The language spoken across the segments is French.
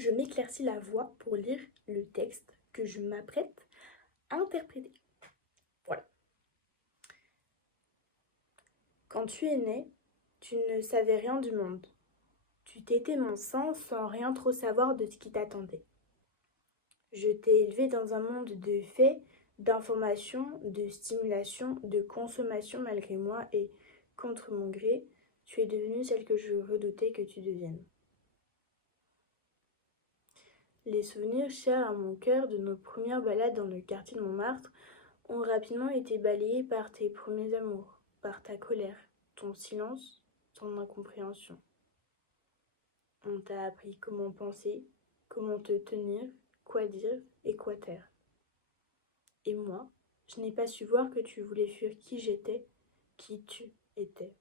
je m'éclaircis la voix pour lire le texte que je m'apprête à interpréter. Voilà. Quand tu es né, tu ne savais rien du monde. Tu tétais mon sein sans rien trop savoir de ce qui t'attendait. Je t'ai élevé dans un monde de faits, d'informations, de stimulation, de consommation malgré moi et, contre mon gré, tu es devenue celle que je redoutais que tu deviennes. Les souvenirs chers à mon cœur de nos premières balades dans le quartier de Montmartre ont rapidement été balayés par tes premiers amours, par ta colère, ton silence, ton incompréhension. On t'a appris comment penser, comment te tenir, quoi dire et quoi taire. Et moi, je n'ai pas su voir que tu voulais fuir qui j'étais, qui tu étais.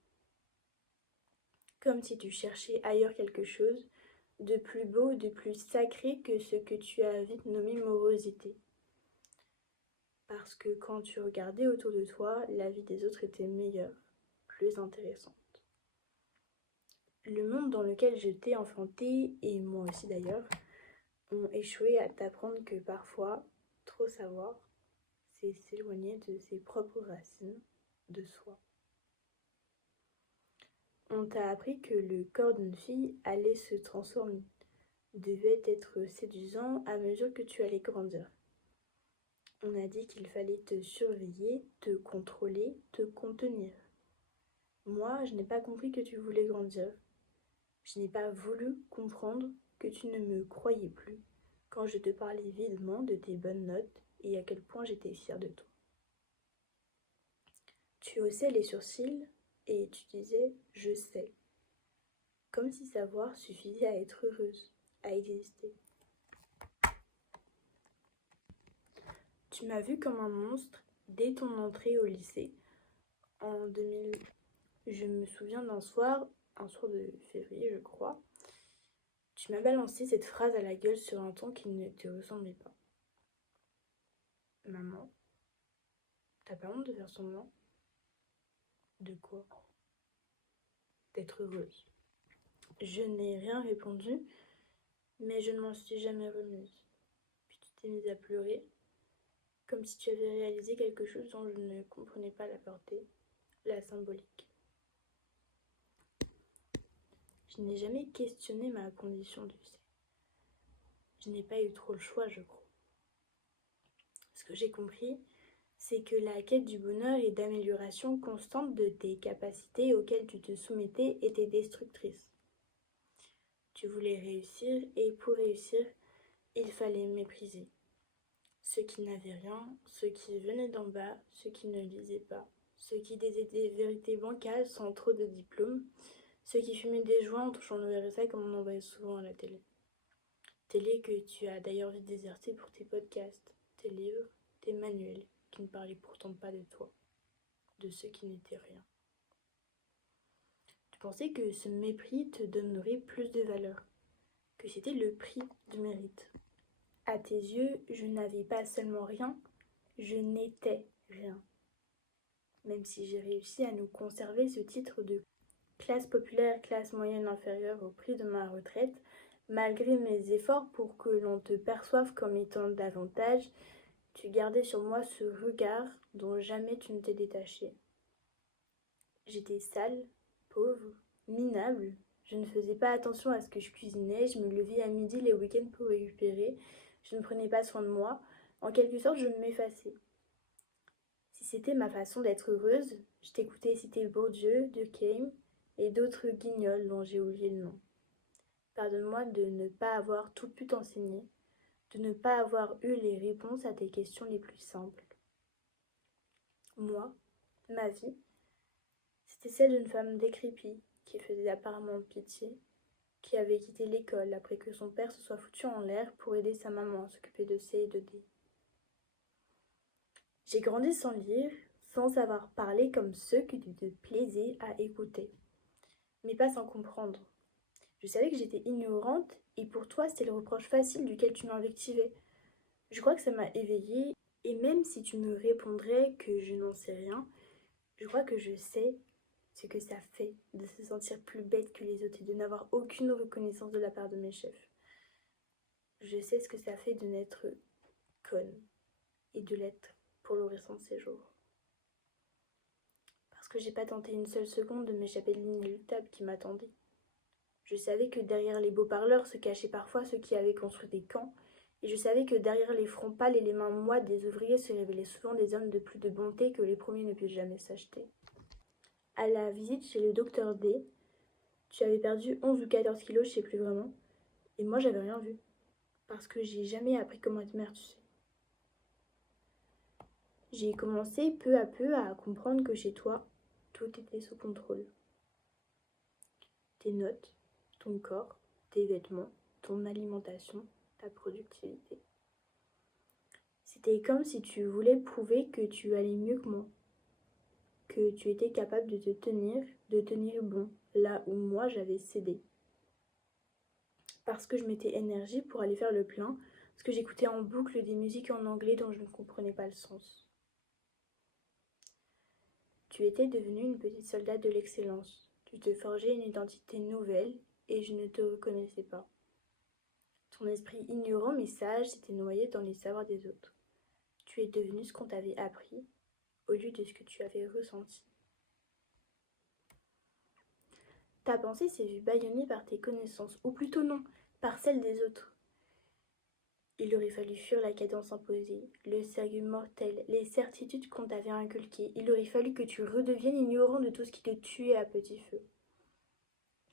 Comme si tu cherchais ailleurs quelque chose de plus beau, de plus sacré que ce que tu as vite nommé morosité. Parce que quand tu regardais autour de toi, la vie des autres était meilleure, plus intéressante. Le monde dans lequel je t'ai enfanté, et moi aussi d'ailleurs, ont échoué à t'apprendre que parfois, trop savoir, c'est s'éloigner de ses propres racines, de soi. On t'a appris que le corps d'une fille allait se transformer, devait être séduisant à mesure que tu allais grandir. On a dit qu'il fallait te surveiller, te contrôler, te contenir. Moi, je n'ai pas compris que tu voulais grandir. Je n'ai pas voulu comprendre que tu ne me croyais plus quand je te parlais vivement de tes bonnes notes et à quel point j'étais fière de toi. Tu haussais les sourcils et tu disais « je sais », comme si savoir suffisait à être heureuse, à exister. Tu m'as vue comme un monstre dès ton entrée au lycée en 2000. Je me souviens d'un soir, un soir de février je crois, tu m'as balancé cette phrase à la gueule sur un ton qui ne te ressemblait pas. Maman, t'as pas honte de faire semblant? De quoi? D'être heureuse. Je n'ai rien répondu, mais je ne m'en suis jamais remise. Puis tu t'es mise à pleurer, comme si tu avais réalisé quelque chose dont je ne comprenais pas la portée, la symbolique. Je n'ai jamais questionné ma condition, tu sais. Je n'ai pas eu trop le choix, je crois. Ce que j'ai compris, c'est que la quête du bonheur et d'amélioration constante de tes capacités auxquelles tu te soumettais était destructrice. Tu voulais réussir et pour réussir, il fallait mépriser. Ceux qui n'avaient rien, ceux qui venaient d'en bas, ceux qui ne lisaient pas, ceux qui disaient des vérités bancales sans trop de diplômes, ceux qui fumaient des joints en touchant le RSA comme on en voyait souvent à la télé. Télé que tu as d'ailleurs vite désertée pour tes podcasts, tes livres, tes manuels, qui ne parlaient pourtant pas de toi, de ceux qui n'étaient rien. Tu pensais que ce mépris te donnerait plus de valeur, que c'était le prix du mérite. À tes yeux, je n'avais pas seulement rien, je n'étais rien. Même si j'ai réussi à nous conserver ce titre de classe populaire, classe moyenne inférieure au prix de ma retraite, malgré mes efforts pour que l'on te perçoive comme étant davantage, tu gardais sur moi ce regard dont jamais tu ne t'es détaché. J'étais sale, pauvre, minable. Je ne faisais pas attention à ce que je cuisinais, je me levais à midi les week-ends pour récupérer, je ne prenais pas soin de moi. En quelque sorte, je m'effaçais. Si c'était ma façon d'être heureuse, je t'écoutais citer Bourdieu, Durkheim et d'autres guignols dont j'ai oublié le nom. Pardonne-moi de ne pas avoir tout pu t'enseigner, de ne pas avoir eu les réponses à tes questions les plus simples. Moi, ma vie, c'était celle d'une femme décrépite qui faisait apparemment pitié, qui avait quitté l'école après que son père se soit foutu en l'air pour aider sa maman à s'occuper de C et de D. J'ai grandi sans lire, sans savoir parler comme ceux que tu te plaisais à écouter, mais pas sans comprendre. Je savais que j'étais ignorante et pour toi c'était le reproche facile duquel tu m'invectivais. Je crois que ça m'a éveillée et même si tu me répondrais que je n'en sais rien, je crois que je sais ce que ça fait de se sentir plus bête que les autres et de n'avoir aucune reconnaissance de la part de mes chefs. Je sais ce que ça fait de n'être conne et de l'être pour le restant de ses jours. Parce que j'ai pas tenté une seule seconde de m'échapper de l'inéluctable qui m'attendait. Je savais que derrière les beaux parleurs se cachaient parfois ceux qui avaient construit des camps, et je savais que derrière les fronts pâles et les mains moites des ouvriers se révélaient souvent des hommes de plus de bonté que les premiers ne purent jamais s'acheter. À la visite chez le docteur D, tu avais perdu 11 ou 14 kilos, je sais plus vraiment, et moi j'avais rien vu, parce que j'ai jamais appris comment être mère, tu sais. J'ai commencé peu à peu à comprendre que chez toi, tout était sous contrôle. Tes notes, ton corps, tes vêtements, ton alimentation, ta productivité. C'était comme si tu voulais prouver que tu allais mieux que moi, que tu étais capable de tenir bon, là où moi j'avais cédé. Parce que je mettais énergie pour aller faire le plein, parce que j'écoutais en boucle des musiques en anglais dont je ne comprenais pas le sens. Tu étais devenue une petite soldate de l'excellence. Tu te forgeais une identité nouvelle et je ne te reconnaissais pas. Ton esprit ignorant mais sage s'était noyé dans les savoirs des autres. Tu es devenu ce qu'on t'avait appris au lieu de ce que tu avais ressenti. Ta pensée s'est vue bâillonnée par tes connaissances, ou plutôt non, par celles des autres. Il aurait fallu fuir la cadence imposée, le sérieux mortel, les certitudes qu'on t'avait inculquées. Il aurait fallu que tu redeviennes ignorant de tout ce qui te tuait à petit feu.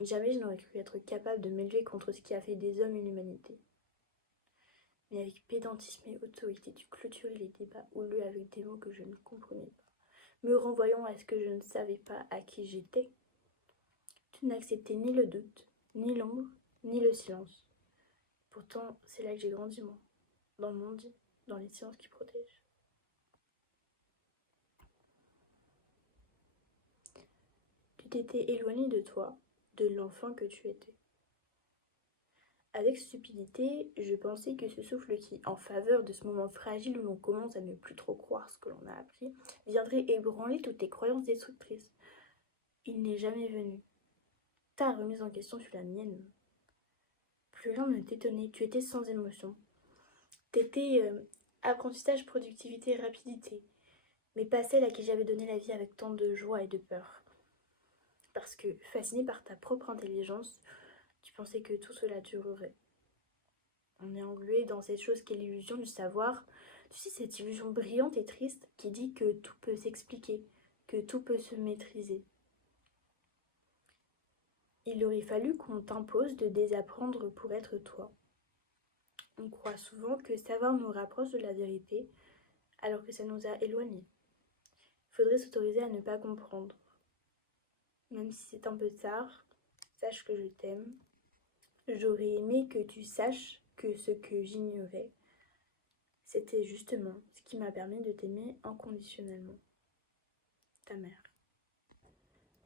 Jamais je n'aurais cru être capable de m'élever contre ce qui a fait des hommes une humanité. Mais avec pédantisme et autorité, tu clôturais les débats houleux avec des mots que je ne comprenais pas, me renvoyant à ce que je ne savais pas à qui j'étais. Tu n'acceptais ni le doute, ni l'ombre, ni le silence. Pourtant, c'est là que j'ai grandi, moi, dans le monde, dans les silences qui protègent. Tu t'étais éloigné de toi, de l'enfant que tu étais. Avec stupidité, je pensais que ce souffle qui, en faveur de ce moment fragile où l'on commence à ne plus trop croire ce que l'on a appris, viendrait ébranler toutes tes croyances destructrices. Il n'est jamais venu. Ta remise en question fut la mienne. Plus rien ne t'étonnait, tu étais sans émotion. T'étais apprentissage, productivité, rapidité, mais pas celle à qui j'avais donné la vie avec tant de joie et de peur. Parce que, fasciné par ta propre intelligence, tu pensais que tout cela durerait. On est englué dans cette chose qu'est l'illusion du savoir. Tu sais, cette illusion brillante et triste qui dit que tout peut s'expliquer, que tout peut se maîtriser. Il aurait fallu qu'on t'impose de désapprendre pour être toi. On croit souvent que savoir nous rapproche de la vérité, alors que ça nous a éloignés. Il faudrait s'autoriser à ne pas comprendre. Même si c'est un peu tard, sache que je t'aime. J'aurais aimé que tu saches que ce que j'ignorais, c'était justement ce qui m'a permis de t'aimer inconditionnellement. Ta mère.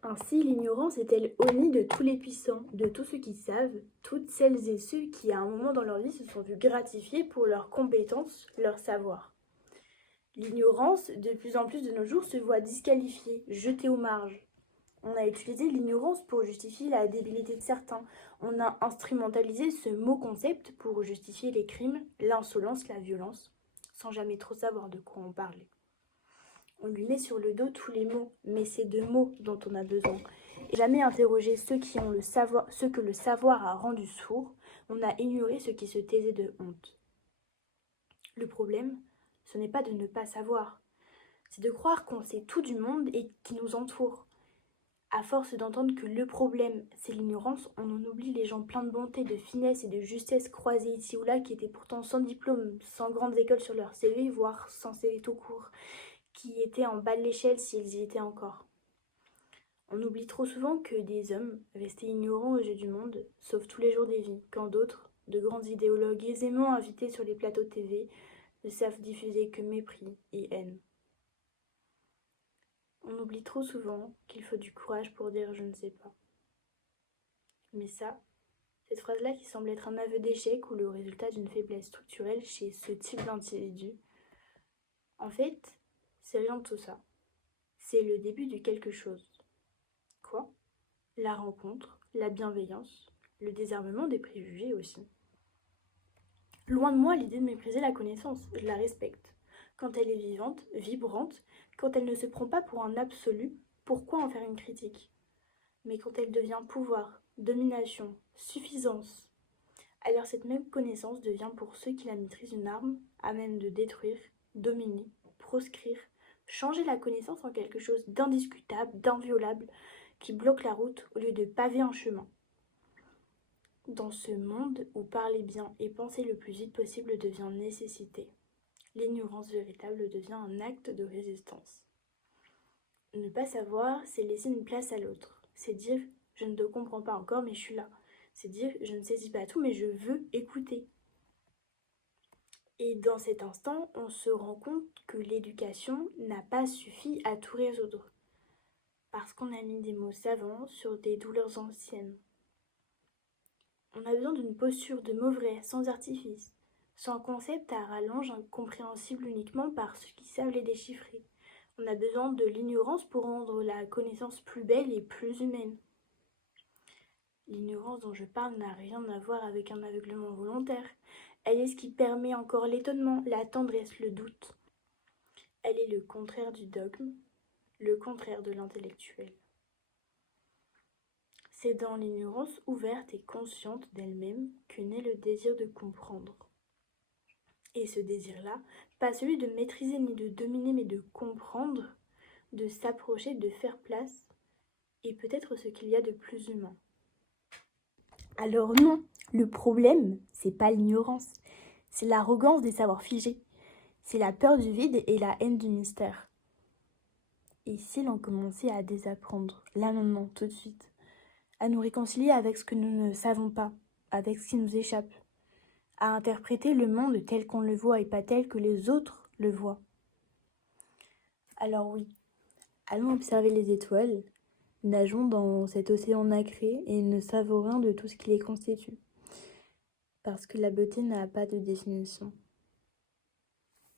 Ainsi, l'ignorance est-elle honnie de tous les puissants, de tous ceux qui savent, toutes celles et ceux qui, à un moment dans leur vie, se sont vus gratifiés pour leurs compétences, leur savoir. L'ignorance, de plus en plus de nos jours, se voit disqualifiée, jetée aux marges. On a utilisé l'ignorance pour justifier la débilité de certains. On a instrumentalisé ce mot-concept pour justifier les crimes, l'insolence, la violence, sans jamais trop savoir de quoi on parlait. On lui met sur le dos tous les mots, mais c'est de mots dont on a besoin. Et jamais interroger ceux que le savoir a rendu sourds, on a ignoré ceux qui se taisaient de honte. Le problème, ce n'est pas de ne pas savoir, c'est de croire qu'on sait tout du monde et qui nous entoure. À force d'entendre que le problème, c'est l'ignorance, on en oublie les gens pleins de bonté, de finesse et de justesse croisés ici ou là, qui étaient pourtant sans diplôme, sans grandes écoles sur leur CV, voire sans CV tout court, qui étaient en bas de l'échelle s'ils y étaient encore. On oublie trop souvent que des hommes, restés ignorants aux yeux du monde, sauvent tous les jours des vies, quand d'autres, de grands idéologues aisément invités sur les plateaux TV, ne savent diffuser que mépris et haine. On oublie trop souvent qu'il faut du courage pour dire je ne sais pas. Mais ça, cette phrase-là qui semble être un aveu d'échec ou le résultat d'une faiblesse structurelle chez ce type d'individu, en fait, c'est rien de tout ça. C'est le début de quelque chose. Quoi ? La rencontre, la bienveillance, le désarmement des préjugés aussi. Loin de moi l'idée de mépriser la connaissance, je la respecte. Quand elle est vivante, vibrante, quand elle ne se prend pas pour un absolu, pourquoi en faire une critique? Mais quand elle devient pouvoir, domination, suffisance, alors cette même connaissance devient pour ceux qui la maîtrisent une arme à même de détruire, dominer, proscrire, changer la connaissance en quelque chose d'indiscutable, d'inviolable, qui bloque la route au lieu de paver un chemin. Dans ce monde où parler bien et penser le plus vite possible devient nécessité, l'ignorance véritable devient un acte de résistance. Ne pas savoir, c'est laisser une place à l'autre. C'est dire « je ne te comprends pas encore, mais je suis là ». C'est dire « je ne saisis pas tout, mais je veux écouter ». Et dans cet instant, on se rend compte que l'éducation n'a pas suffi à tout résoudre. Parce qu'on a mis des mots savants sur des douleurs anciennes. On a besoin d'une posture de mots vrais, sans artifice, sans concept à rallonge incompréhensible uniquement par ceux qui savent les déchiffrer. On a besoin de l'ignorance pour rendre la connaissance plus belle et plus humaine. L'ignorance dont je parle n'a rien à voir avec un aveuglement volontaire. Elle est ce qui permet encore l'étonnement, la tendresse, le doute. Elle est le contraire du dogme, le contraire de l'intellectuel. C'est dans l'ignorance ouverte et consciente d'elle-même que naît le désir de comprendre. Et ce désir-là, pas celui de maîtriser ni de dominer, mais de comprendre, de s'approcher, de faire place, et peut-être ce qu'il y a de plus humain. Alors non, le problème, c'est pas l'ignorance, c'est l'arrogance des savoirs figés, c'est la peur du vide et la haine du mystère. Et si l'on commençait à désapprendre, là maintenant, tout de suite, à nous réconcilier avec ce que nous ne savons pas, avec ce qui nous échappe, à interpréter le monde tel qu'on le voit et pas tel que les autres le voient. Alors oui, allons observer les étoiles, nageons dans cet océan nacré et ne savourons de tout ce qui les constitue. Parce que la beauté n'a pas de définition.